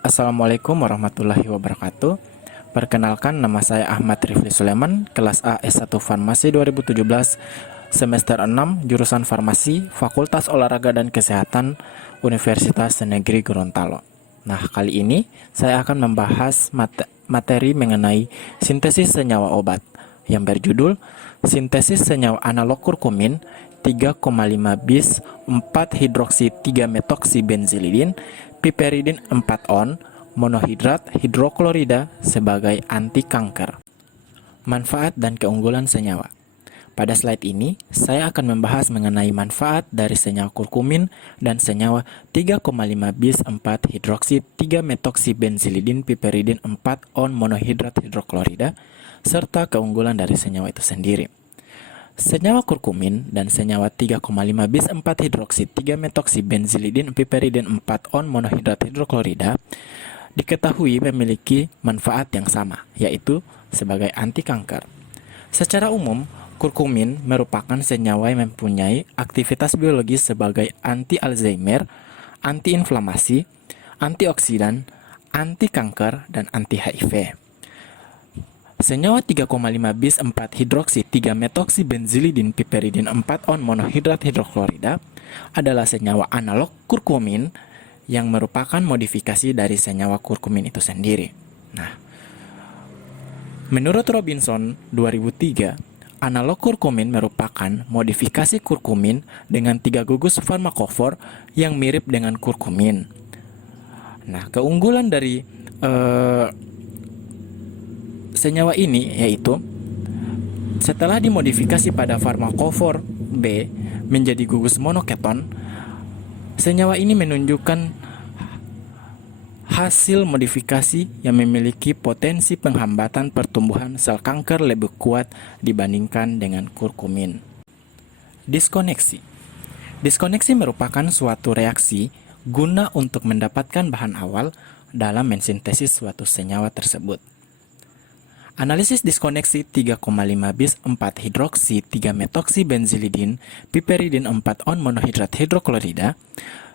Assalamualaikum warahmatullahi wabarakatuh. Perkenalkan, nama saya Ahmad Rifli Sulaiman, kelas A S1 Farmasi 2017, semester 6, jurusan Farmasi, Fakultas Olahraga dan Kesehatan, Universitas Negeri Gorontalo. Nah, kali ini saya akan membahas materi mengenai sintesis senyawa obat yang berjudul Sintesis Senyawa Analog Kurkumin 3,5 bis 4 hidroksi 3 metoksibenzilidin piperidin 4 on monohidrat hidroklorida sebagai anti kanker. Manfaat dan keunggulan senyawa. Pada slide ini, saya akan membahas mengenai manfaat dari senyawa kurkumin dan senyawa 3,5 bis 4 hidroksi 3 metoksibenzilidin piperidin 4 on monohidrat hidroklorida serta keunggulan dari senyawa itu sendiri. Senyawa kurkumin dan senyawa 3,5 bis 4 hidroksi 3 metoksibenzilidin piperidin 4 on monohidrat hidroklorida diketahui memiliki manfaat yang sama, yaitu sebagai anti kanker. Secara umum, kurkumin merupakan senyawa yang mempunyai aktivitas biologis sebagai anti Alzheimer, anti-inflamasi, antioksidan, anti kanker, dan anti HIV. Senyawa 3,5 bis 4 hidroksi 3 metoksibenzilidin piperidin 4 on monohidrat hidroklorida adalah senyawa analog kurkumin yang merupakan modifikasi dari senyawa kurkumin itu sendiri. Nah, menurut Robinson 2003, analog kurkumin merupakan modifikasi kurkumin dengan 3 gugus farmakofor yang mirip dengan kurkumin. Nah, keunggulan dari senyawa ini yaitu setelah dimodifikasi pada farmakofor B menjadi gugus monoketon, senyawa ini menunjukkan hasil modifikasi yang memiliki potensi penghambatan pertumbuhan sel kanker lebih kuat dibandingkan dengan kurkumin. Diskoneksi. Diskoneksi merupakan suatu reaksi guna untuk mendapatkan bahan awal dalam mensintesis suatu senyawa tersebut. Analisis diskoneksi 3,5 bis 4 hidroksi 3 metoksibenzilidin piperidin 4 on monohidrat hidroklorida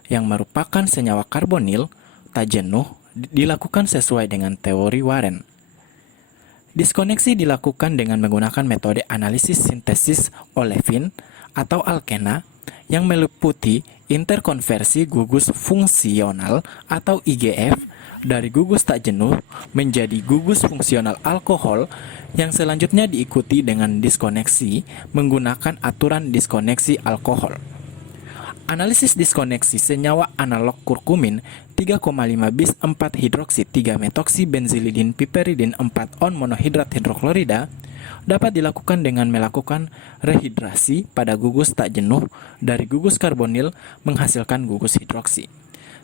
yang merupakan senyawa karbonil tak jenuh dilakukan sesuai dengan teori Warren. Diskoneksi dilakukan dengan menggunakan metode analisis sintesis olefin atau alkena yang meliputi interkonversi gugus fungsional atau IGF dari gugus tak jenuh menjadi gugus fungsional alkohol yang selanjutnya diikuti dengan diskoneksi menggunakan aturan diskoneksi alkohol. Analisis diskoneksi senyawa analog kurkumin 3,5 bis 4 hidroksi 3 metoksibenzilidin piperidin 4 on monohidrat hidroklorida dapat dilakukan dengan melakukan rehidrasi pada gugus tak jenuh dari gugus karbonil menghasilkan gugus hidroksi.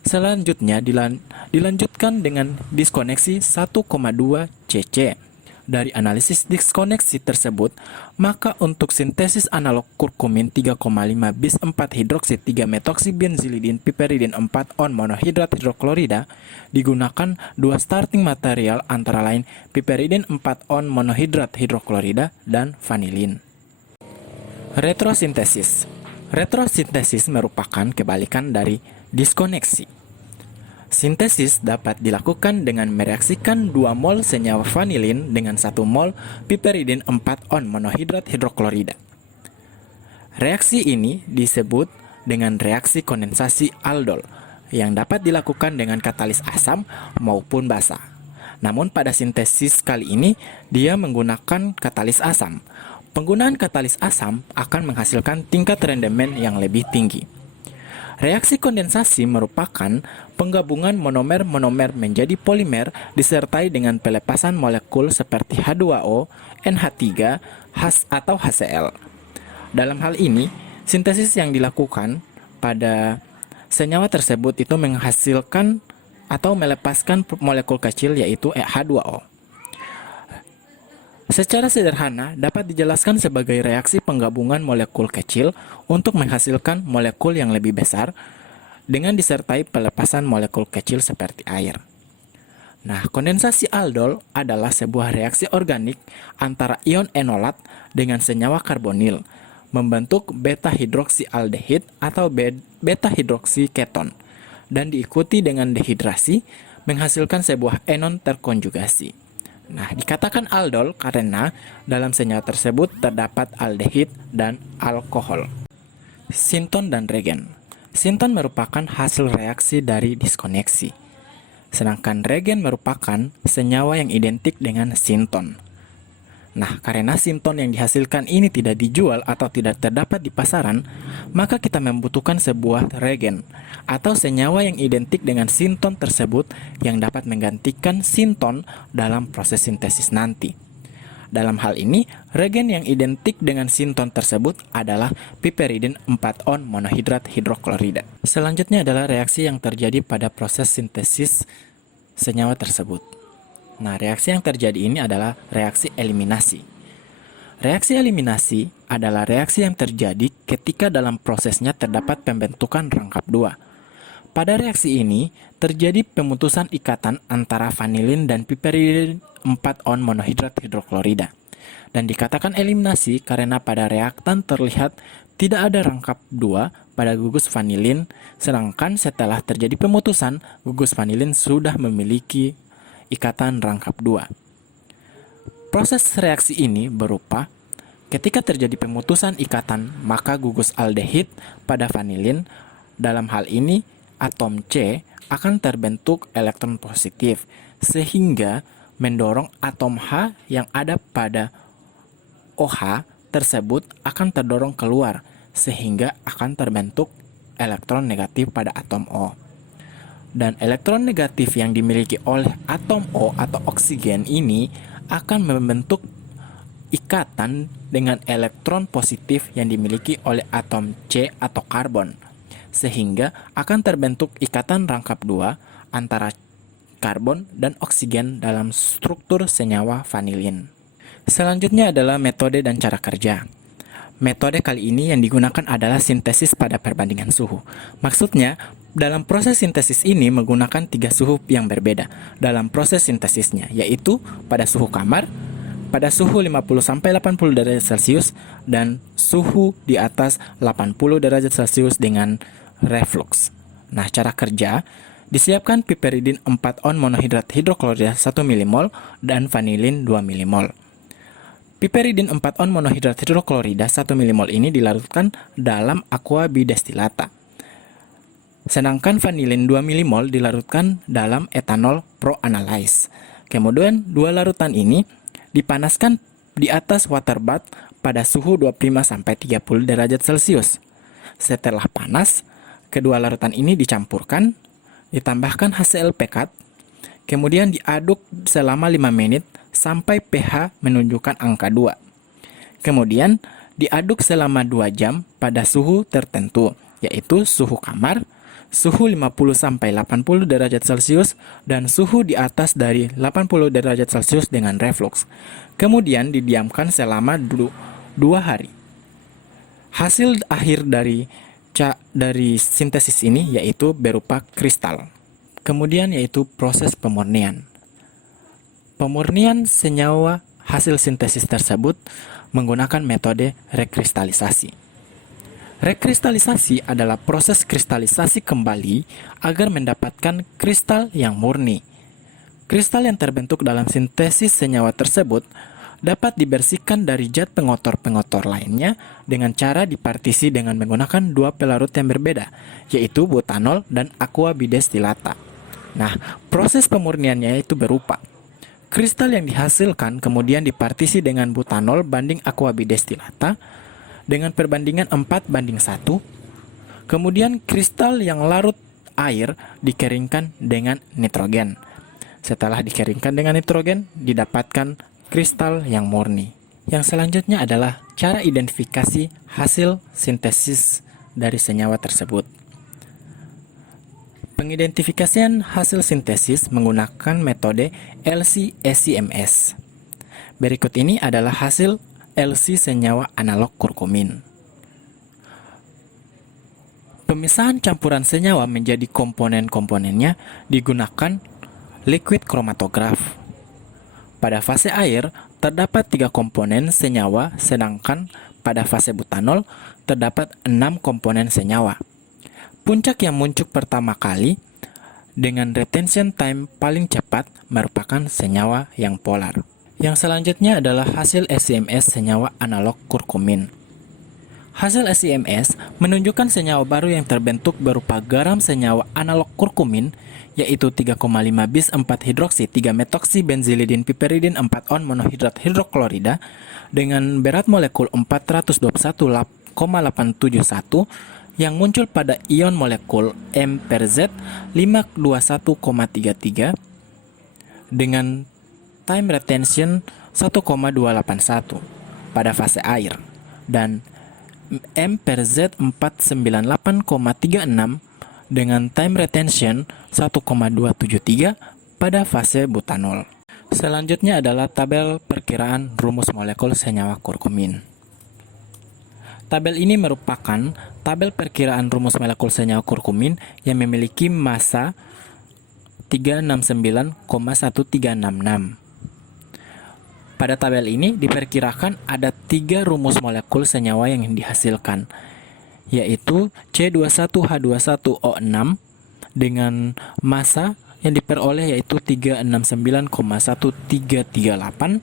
Selanjutnya dilanjutkan dengan diskoneksi 1,2 cc. Dari analisis diskoneksi tersebut, maka untuk sintesis analog kurkumin 3,5 bis 4 hidroksi 3 metoksibenzilidin piperidin 4 on monohidrat hidroklorida digunakan dua starting material antara lain piperidin 4 on monohidrat hidroklorida dan vanilin. Retrosintesis. Retrosintesis merupakan kebalikan dari diskoneksi. Sintesis dapat dilakukan dengan mereaksikan 2 mol senyawa vanilin dengan 1 mol piperidin 4 on monohidrat hidroklorida. Reaksi ini disebut dengan reaksi kondensasi aldol yang dapat dilakukan dengan katalis asam maupun basa. Namun pada sintesis kali ini dia menggunakan katalis asam. Penggunaan katalis asam akan menghasilkan tingkat rendemen yang lebih tinggi. Reaksi kondensasi merupakan penggabungan monomer-monomer menjadi polimer disertai dengan pelepasan molekul seperti H2O, NH3, atau HCl. Dalam hal ini, sintesis yang dilakukan pada senyawa tersebut itu menghasilkan atau melepaskan molekul kecil yaitu H2O. Secara sederhana dapat dijelaskan sebagai reaksi penggabungan molekul kecil untuk menghasilkan molekul yang lebih besar dengan disertai pelepasan molekul kecil seperti air. Nah, kondensasi aldol adalah sebuah reaksi organik antara ion enolat dengan senyawa karbonil membentuk beta hidroksialdehid atau beta hidroksiketon dan diikuti dengan dehidrasi menghasilkan sebuah enon terkonjugasi. Nah, dikatakan aldol karena dalam senyawa tersebut terdapat aldehid dan alkohol. Sinton dan regen. Sinton merupakan hasil reaksi dari diskoneksi, sedangkan regen merupakan senyawa yang identik dengan sinton. Nah, karena sinton yang dihasilkan ini tidak dijual atau tidak terdapat di pasaran, maka kita membutuhkan sebuah regen atau senyawa yang identik dengan sinton tersebut yang dapat menggantikan sinton dalam proses sintesis nanti. Dalam hal ini, regen yang identik dengan sinton tersebut adalah piperidin 4-on monohidrat hidroklorida. Selanjutnya adalah reaksi yang terjadi pada proses sintesis senyawa tersebut. Nah, reaksi yang terjadi ini adalah reaksi eliminasi. Reaksi eliminasi adalah reaksi yang terjadi ketika dalam prosesnya terdapat pembentukan rangkap 2. Pada reaksi ini, terjadi pemutusan ikatan antara vanilin dan piperidin 4-on monohidrat hidroklorida. Dan dikatakan eliminasi karena pada reaktan terlihat tidak ada rangkap 2 pada gugus vanilin, sedangkan setelah terjadi pemutusan, gugus vanilin sudah memiliki ikatan rangkap 2. Proses reaksi ini berupa ketika terjadi pemutusan ikatan, maka gugus aldehid pada vanilin, dalam hal ini atom C, akan terbentuk elektron positif sehingga mendorong atom H yang ada pada OH tersebut akan terdorong keluar sehingga akan terbentuk elektron negatif pada atom O. Dan elektron negatif yang dimiliki oleh atom O atau oksigen ini akan membentuk ikatan dengan elektron positif yang dimiliki oleh atom C atau karbon, sehingga akan terbentuk ikatan rangkap 2 antara karbon dan oksigen dalam struktur senyawa vanilin. Selanjutnya adalah metode dan cara kerja. Metode kali ini yang digunakan adalah sintesis pada perbandingan suhu. Maksudnya, dalam proses sintesis ini menggunakan 3 suhu yang berbeda dalam proses sintesisnya, yaitu pada suhu kamar, pada suhu 50-80 derajat Celcius, dan suhu di atas 80 derajat Celcius dengan reflux. Nah, cara kerja, disiapkan piperidin 4-on monohidrat hidroklorida 1 mmol dan vanilin 2 mmol. Piperidin 4-on monohidrat hidroklorida 1 mmol ini dilarutkan dalam aqua bidestilata. Sedangkan vanilin 2 mmol dilarutkan dalam etanol pro-analyze. Kemudian dua larutan ini dipanaskan di atas water bath pada suhu 25-30 derajat Celcius. Setelah panas, kedua larutan ini dicampurkan, ditambahkan HCl pekat, kemudian diaduk selama 5 menit sampai pH menunjukkan angka 2. Kemudian diaduk selama 2 jam pada suhu tertentu, yaitu suhu kamar, suhu 50-80 derajat Celcius, dan suhu di atas dari 80 derajat Celcius dengan reflux. Kemudian didiamkan selama 2 hari. Hasil akhir dari sintesis ini yaitu berupa kristal. Kemudian yaitu proses pemurnian. Pemurnian senyawa hasil sintesis tersebut menggunakan metode rekristalisasi. Rekristalisasi adalah proses kristalisasi kembali agar mendapatkan kristal yang murni. Kristal yang terbentuk dalam sintesis senyawa tersebut dapat dibersihkan dari zat pengotor-pengotor lainnya dengan cara dipartisi dengan menggunakan 2 pelarut yang berbeda, yaitu butanol dan aqua bidestilata. Nah, proses pemurniannya itu berupa kristal yang dihasilkan kemudian dipartisi dengan butanol banding aqua bidestilata dengan perbandingan 4:1. Kemudian kristal yang larut air dikeringkan dengan nitrogen. Setelah dikeringkan dengan nitrogen, didapatkan kristal yang murni. Yang selanjutnya adalah cara identifikasi hasil sintesis dari senyawa tersebut. Pengidentifikasian hasil sintesis menggunakan metode LC-SCMS. Berikut ini adalah hasil LC senyawa analog kurkumin. Pemisahan campuran senyawa menjadi komponen-komponennya digunakan liquid chromatograph. Pada fase air terdapat 3 komponen senyawa, sedangkan pada fase butanol terdapat 6 komponen senyawa. Puncak yang muncul pertama kali dengan retention time paling cepat merupakan senyawa yang polar. Yang selanjutnya adalah hasil SIMS senyawa analog kurkumin. Hasil SIMS menunjukkan senyawa baru yang terbentuk berupa garam senyawa analog kurkumin, yaitu 3,5 bis 4 hidroksi 3 metoksi benzilidin piperidin 4 on monohidrat hidroklorida dengan berat molekul 421,871 yang muncul pada ion molekul M per Z 521,33 dengan time retention 1,281 pada fase air dan M per Z 498,36 dengan time retention 1,273 pada fase butanol. Selanjutnya adalah tabel perkiraan rumus molekul senyawa kurkumin. Tabel ini merupakan tabel perkiraan rumus molekul senyawa kurkumin yang memiliki massa 369,1366. Pada tabel ini diperkirakan ada 3 rumus molekul senyawa yang dihasilkan, yaitu C21H21O6 dengan massa yang diperoleh yaitu 369,1338.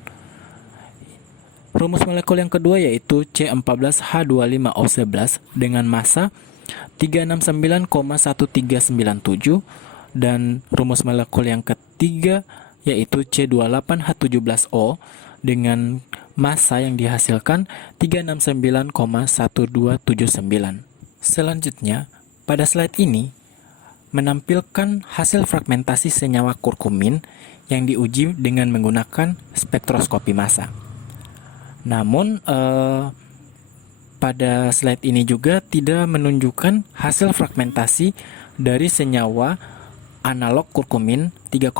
Rumus molekul yang kedua yaitu C14H25O11 dengan massa 369,1397 dan rumus molekul yang ketiga yaitu C28H17O dengan massa yang dihasilkan 369,1279. Selanjutnya, pada slide ini menampilkan hasil fragmentasi senyawa kurkumin yang diuji dengan menggunakan spektroskopi massa. Namun, pada slide ini juga tidak menunjukkan hasil fragmentasi dari senyawa analog kurkumin 3,5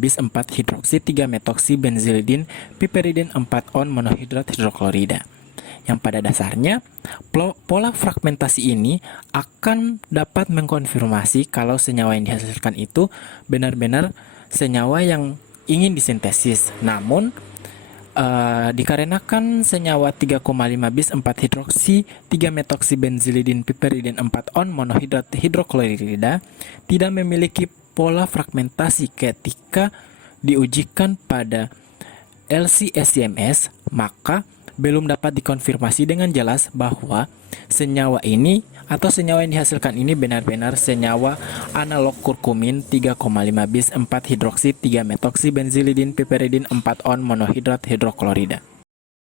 bis 4 hidroksi 3 metoksi benzilidin piperidin 4 on monohidrat hidroklorida. Yang pada dasarnya, pola fragmentasi ini akan dapat mengkonfirmasi kalau senyawa yang dihasilkan itu benar-benar senyawa yang ingin disintesis. Namun, dikarenakan senyawa 3,5 bis 4 hidroksi 3 metoksi benzilidin piperidin 4 on monohidrat hidroklorida tidak memiliki pola fragmentasi ketika diujikan pada LC-SIMS, maka belum dapat dikonfirmasi dengan jelas bahwa senyawa ini atau senyawa yang dihasilkan ini benar-benar senyawa analog kurkumin 3,5 bis 4 hidroksi 3 metoksi benzilidin piperidin 4 on monohidrat hidroklorida.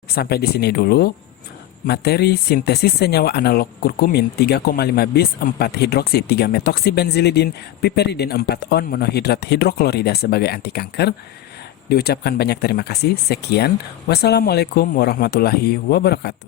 Sampai di sini dulu materi sintesis senyawa analog kurkumin 3,5 bis 4 hidroksi 3 metoksi benzilidin piperidin 4 on monohidrat hidroklorida sebagai anti kanker. Diucapkan banyak terima kasih. Sekian. Wassalamualaikum warahmatullahi wabarakatuh.